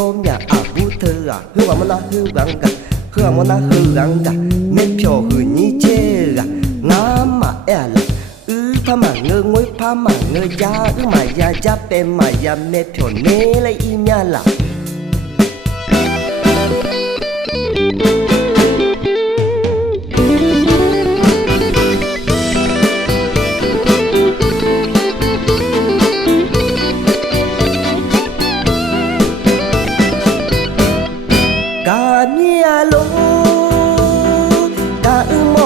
ôm nhà à vũ thư à hư mà nó hư gắng cả hư mà nó hư gắng cả mẹ phiêu hư nhí chê à ngã mà làพม่าเงยงวยพม่าเงยยามายาจับเป็นมายาเมพิโอเนเลยอีเมียล่ะกาเนียโลกาโม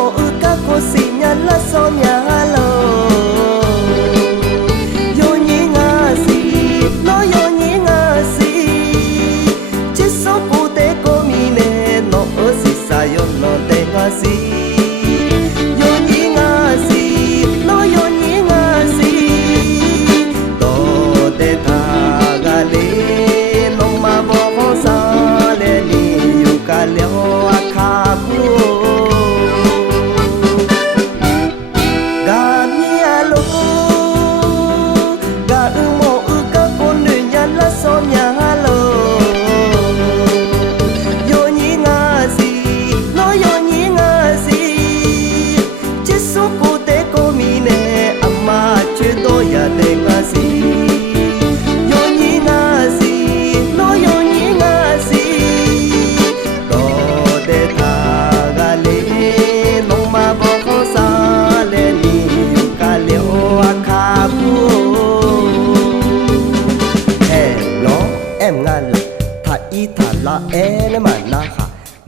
กาโคสิญาละโซญาโล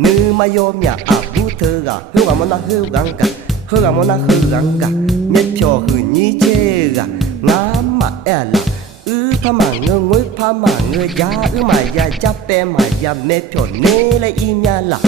นึมาโยมอย่าอาบูเธอกะฮือว่ามันน่ะฮือกังกะฮือว่ามันน่ะฮือกังกะเม็ดเพียวฮือนี่เจกะงามมาล่ะพม่าเงยงวยพม่าเงยยามายาจับเป็นมายาเม็ดเพียวเนเลยอีเมียล่ะ